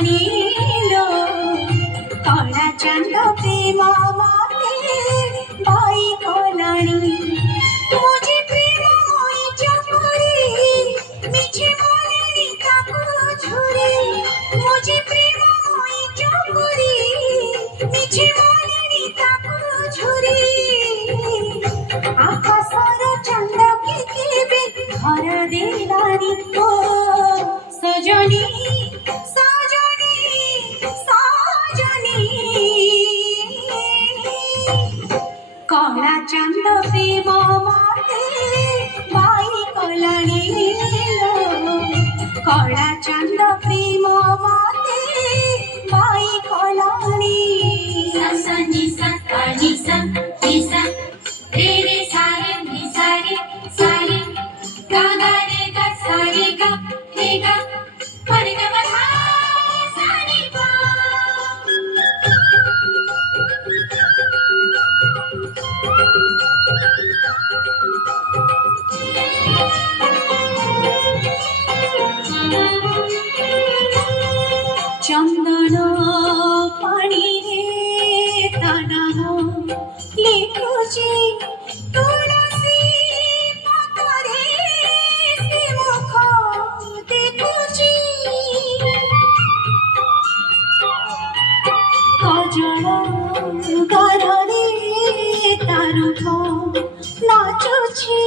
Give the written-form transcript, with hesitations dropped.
ଆଣିଲ କଳା ଚାନ୍ଦ ପ୍ରେମ ମତେ ବାଇ କଲାଣି। ମୁଁ ଯେ ପ୍ରେମମୟୀ ଚକୁଳି ମିଛେ ମନେଣି ତାକୁ ଝୁରି। ମୁଁ ଯେ ପ୍ରେମମୟୀ ଚକୁଳି ମିଛେ ମନେଣି ତାକୁ ଝୁରି। ଆକାଶର ଚାନ୍ଦକେ କେବେ ଧରା ଦେଲାନି ଓ ସଜନୀ ସଜନୀ ସଜନୀ। କଳା ଚାନ୍ଦ ପ୍ରେମ ମତେ ବାଇ କଲାଣି କଳା ଚାନ୍ଦ ପ୍ରେମ ମତେ ବାଇ କଲାଣି। सा नि सा पा नि सा रे रे सा रे नि सा रे गा गा रे गा सा रे गा प रे ग म धा सा नि पा। চন্দন পানিরে তা নাম লিখুছি তুলসী পাতারে সে মুখ দেখুছি। কজল গারে তা রূপ নাচুছি।